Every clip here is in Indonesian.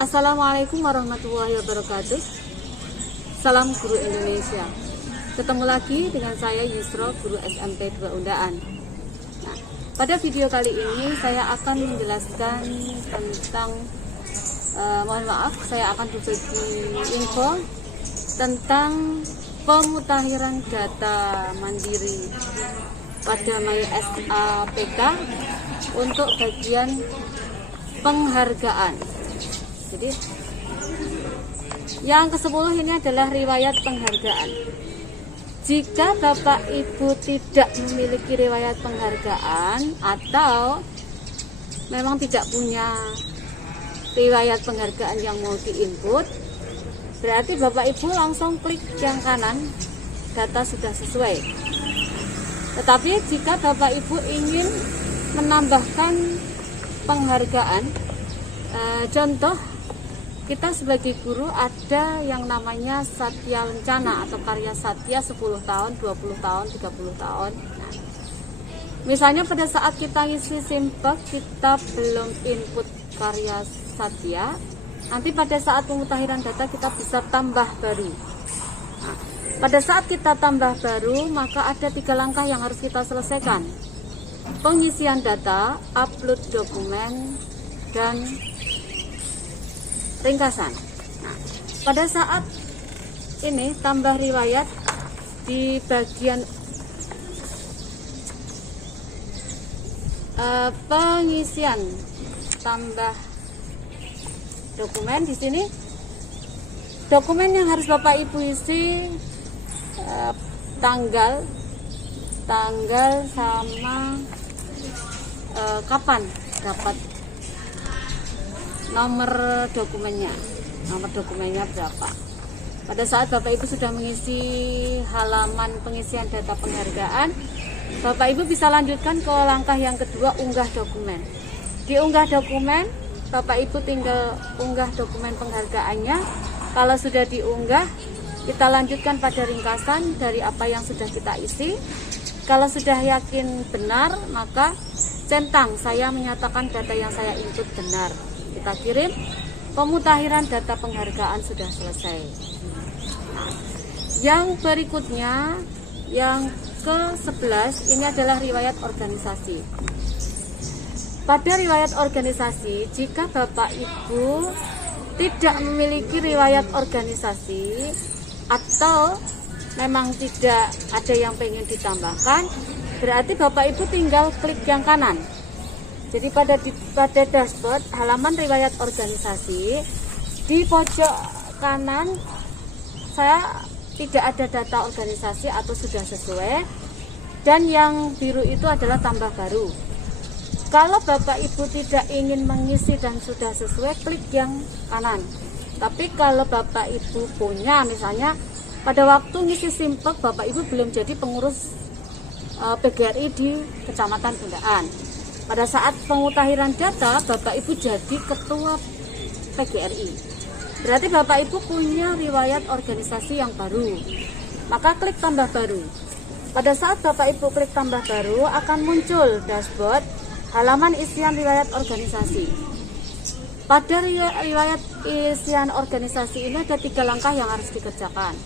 Assalamualaikum warahmatullahi wabarakatuh. Salam Guru Indonesia. Ketemu lagi dengan saya Yusro, Guru SMP 2 Undaan. Nah, pada video kali ini saya akan menjelaskan tentang saya akan berbagi info tentang pemutakhiran data mandiri pada MySAPK untuk bagian penghargaan. Jadi yang ke-10 ini adalah riwayat penghargaan. Jika Bapak Ibu tidak memiliki riwayat penghargaan atau memang tidak punya riwayat penghargaan yang mau diinput, berarti Bapak Ibu langsung klik yang kanan, data sudah sesuai. Tetapi jika Bapak Ibu ingin menambahkan penghargaan, contoh kita sebagai guru ada yang namanya Satya Lencana atau karya Satya 10 tahun, 20 tahun, 30 tahun. Nah, misalnya pada saat kita ngisi simpek kita belum input karya Satya, nanti pada saat pemutakhiran data kita bisa tambah baru. Nah, pada saat kita tambah baru maka ada 3 langkah yang harus kita selesaikan: pengisian data, upload dokumen, dan ringkasan. Nah, pada saat ini tambah riwayat di bagian pengisian tambah dokumen, di sini dokumen yang harus Bapak Ibu isi tanggal sama kapan dapat nomor dokumennya berapa. Pada saat Bapak Ibu sudah mengisi halaman pengisian data penghargaan, Bapak Ibu bisa lanjutkan ke langkah yang kedua, unggah dokumen. Di unggah dokumen, Bapak Ibu tinggal unggah dokumen penghargaannya. Kalau sudah diunggah, kita lanjutkan pada ringkasan dari apa yang sudah kita isi. Kalau sudah yakin benar, maka centang, saya menyatakan data yang saya input benar. Kita kirim, pemutakhiran data penghargaan sudah selesai. Nah, yang berikutnya, yang ke-11, ini adalah riwayat organisasi. Pada riwayat organisasi, jika Bapak Ibu tidak memiliki riwayat organisasi atau memang tidak ada yang pengen ditambahkan, berarti Bapak Ibu tinggal klik yang kanan. Jadi pada dashboard halaman riwayat organisasi di pojok kanan saya tidak ada data organisasi atau sudah sesuai, dan yang biru itu adalah tambah baru. Kalau Bapak Ibu tidak ingin mengisi dan sudah sesuai, klik yang kanan. Tapi kalau Bapak Ibu punya, misalnya pada waktu ngisi simpek Bapak Ibu belum jadi pengurus PGRI di Kecamatan Bundaan, pada saat pemutakhiran data Bapak Ibu jadi ketua PGRI, berarti Bapak Ibu punya riwayat organisasi yang baru, maka klik tambah baru. Pada saat Bapak Ibu klik tambah baru akan muncul dashboard halaman isian riwayat organisasi. Pada riwayat isian organisasi ini ada 3 langkah yang harus dikerjakan: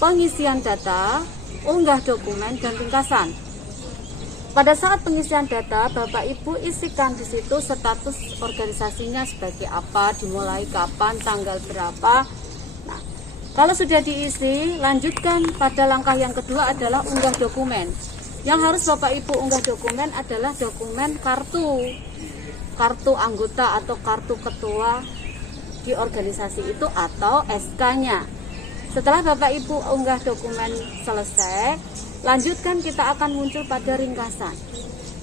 pengisian data, unggah dokumen, dan ringkasan. Pada saat pengisian data, Bapak Ibu isikan di situ status organisasinya sebagai apa, dimulai kapan, tanggal berapa. Nah, kalau sudah diisi, lanjutkan pada langkah yang kedua adalah unggah dokumen. Yang harus Bapak Ibu unggah dokumen adalah dokumen kartu anggota atau kartu ketua di organisasi itu atau SK-nya. Setelah Bapak Ibu unggah dokumen selesai, lanjutkan, kita akan muncul pada ringkasan.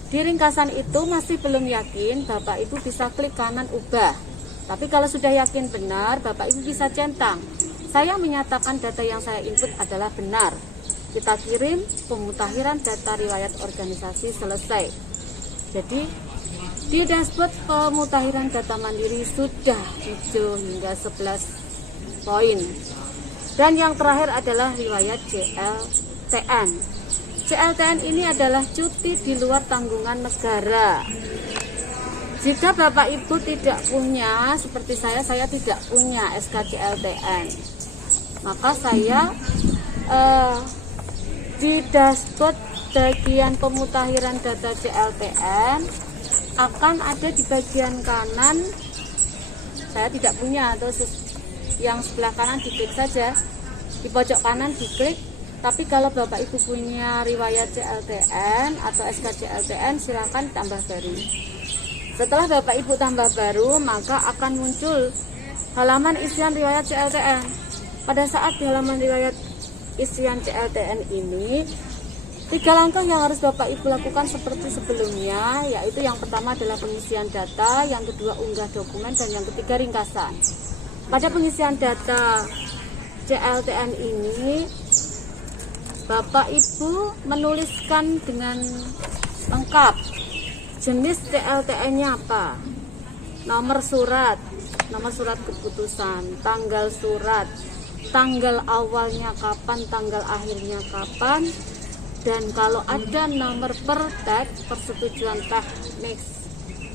Di ringkasan itu masih belum yakin, Bapak Ibu bisa klik kanan ubah. Tapi kalau sudah yakin benar, Bapak Ibu bisa centang, saya menyatakan data yang saya input adalah benar. Kita kirim, pemutakhiran data riwayat organisasi selesai. Jadi di dashboard pemutakhiran data mandiri sudah hijau hingga 11 poin. Dan yang terakhir adalah riwayat CLTN. CLTN ini adalah cuti di luar tanggungan negara. Jika Bapak Ibu tidak punya, seperti saya tidak punya SKCLTN, maka saya di dashboard bagian pemutakhiran data CLTN akan ada di bagian kanan. Saya tidak punya, atau yang sebelah kanan diklik saja, di pojok kanan diklik. Tapi kalau Bapak Ibu punya riwayat CLTN atau SKCLTN, silakan tambah baru. Setelah Bapak Ibu tambah baru, maka akan muncul halaman isian riwayat CLTN. Pada saat di halaman riwayat isian CLTN ini, 3 langkah yang harus Bapak Ibu lakukan seperti sebelumnya, yaitu yang pertama adalah pengisian data, yang kedua unggah dokumen, dan yang ketiga ringkasan. Pada pengisian data CLTN ini, Bapak Ibu menuliskan dengan lengkap jenis CLTN-nya apa, nomor surat keputusan, tanggal surat, tanggal awalnya kapan, tanggal akhirnya kapan, dan kalau ada nomor pertek, persetujuan teknis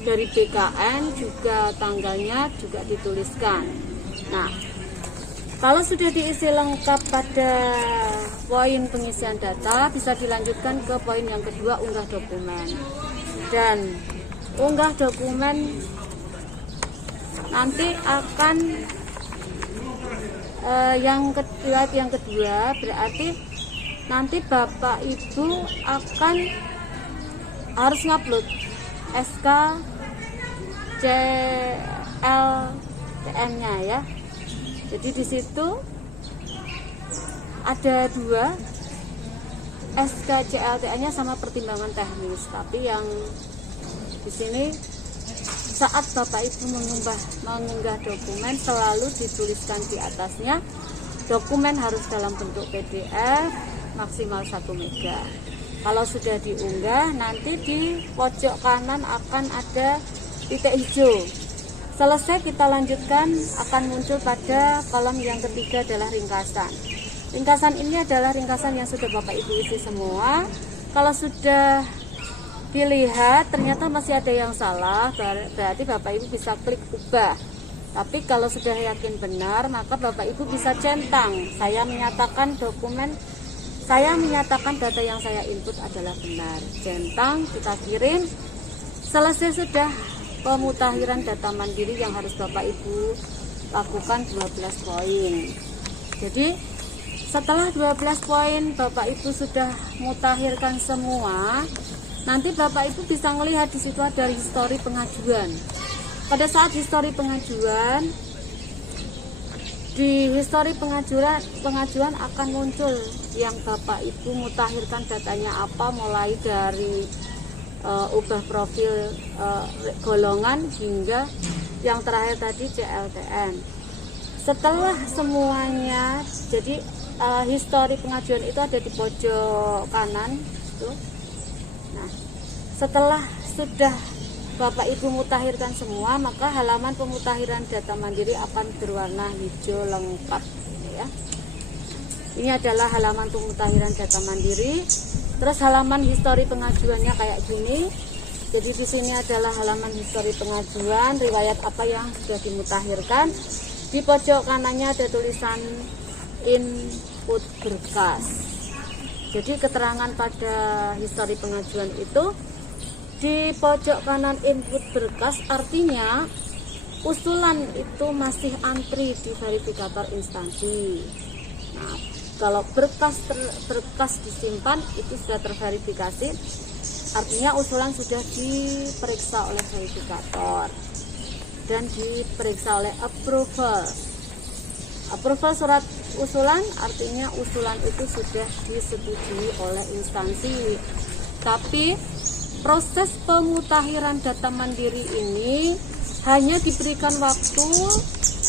dari BKN, juga tanggalnya juga dituliskan. Nah, kalau sudah diisi lengkap pada poin pengisian data, bisa dilanjutkan ke poin yang kedua, unggah dokumen. Dan unggah dokumen nanti akan yang kedua berarti nanti Bapak Ibu akan harus ngupload SK CLTN-nya ya. Jadi di situ ada 2 SK CLTN-nya sama pertimbangan teknis, tapi yang di sini saat Bapak Ibu mengunggah dokumen selalu dituliskan di atasnya, dokumen harus dalam bentuk PDF maksimal 1 MB. Kalau sudah diunggah, nanti di pojok kanan akan ada titik hijau. Selesai kita lanjutkan, akan muncul pada kolom yang ketiga adalah ringkasan. Ringkasan ini adalah ringkasan yang sudah Bapak Ibu isi semua. Kalau sudah dilihat ternyata masih ada yang salah, berarti Bapak Ibu bisa klik ubah. Tapi kalau sudah yakin benar, maka Bapak Ibu bisa centang, saya menyatakan data yang saya input adalah benar. Centang, kita kirim. Selesai sudah pemutakhiran data mandiri yang harus Bapak Ibu lakukan 12 poin. Jadi setelah 12 poin Bapak Ibu sudah mutakhirkan semua, nanti Bapak Ibu bisa melihat di situ ada histori pengajuan. Pada saat histori pengajuan, di histori pengajuan akan muncul yang Bapak Ibu mutakhirkan datanya apa, mulai dari ubah profil golongan hingga yang terakhir tadi CLTN. Setelah semuanya, jadi histori pengajuan itu ada di pojok kanan tuh. Nah, setelah sudah Bapak Ibu mutakhirkan semua, maka halaman pemutakhiran data mandiri akan berwarna hijau lengkap ya. Ini adalah halaman pemutakhiran data mandiri. Terus halaman histori pengajuannya kayak gini. Jadi di sini adalah halaman histori pengajuan, riwayat apa yang sudah dimutakhirkan. Di pojok kanannya ada tulisan input berkas. Jadi keterangan pada histori pengajuan itu di pojok kanan input berkas, artinya usulan itu masih antri di verifikator instansi. Nah, kalau berkas disimpan itu sudah terverifikasi, artinya usulan sudah diperiksa oleh verifikator dan diperiksa oleh approval. Approval surat usulan artinya usulan itu sudah disetujui oleh instansi. Tapi proses pemutakhiran data mandiri ini hanya diberikan waktu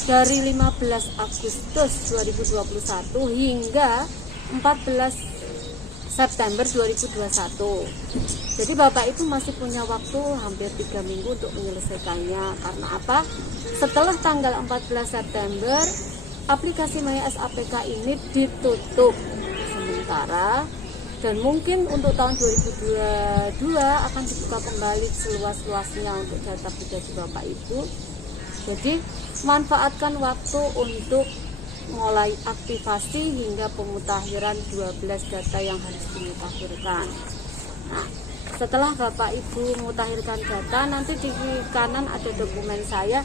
dari 15 Agustus 2021 hingga 14 September 2021. Jadi Bapak Ibu masih punya waktu hampir 3 minggu untuk menyelesaikannya. Karena apa? Setelah tanggal 14 September, aplikasi Maya SAPK ini ditutup sementara Dan mungkin untuk tahun 2022 akan dibuka kembali seluas-luasnya untuk data pribadi Bapak Ibu. Jadi manfaatkan waktu untuk mulai aktivasi hingga pemutahiran 12 data yang harus dimutakhirkan. Nah, setelah Bapak Ibu memutakhirkan data, nanti di kanan ada dokumen saya.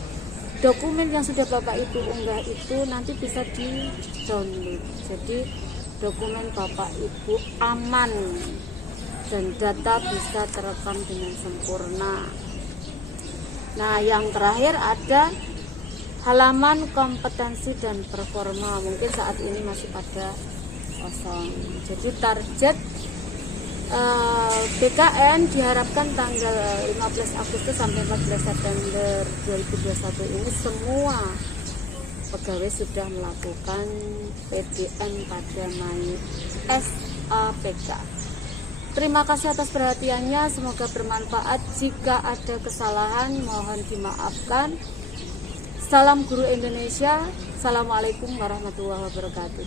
Dokumen yang sudah Bapak Ibu unggah itu nanti bisa di-download. Jadi dokumen Bapak Ibu aman dan data bisa terekam dengan sempurna. Nah, yang terakhir ada halaman kompetensi dan performa. Mungkin saat ini masih pada kosong. Jadi target BKN diharapkan tanggal 15 Agustus sampai 14 September 2021 ini semua pegawai sudah melakukan PDM pada SAPK. Terima kasih atas perhatiannya, semoga bermanfaat. Jika ada kesalahan mohon dimaafkan. Salam Guru Indonesia. Assalamualaikum warahmatullahi wabarakatuh.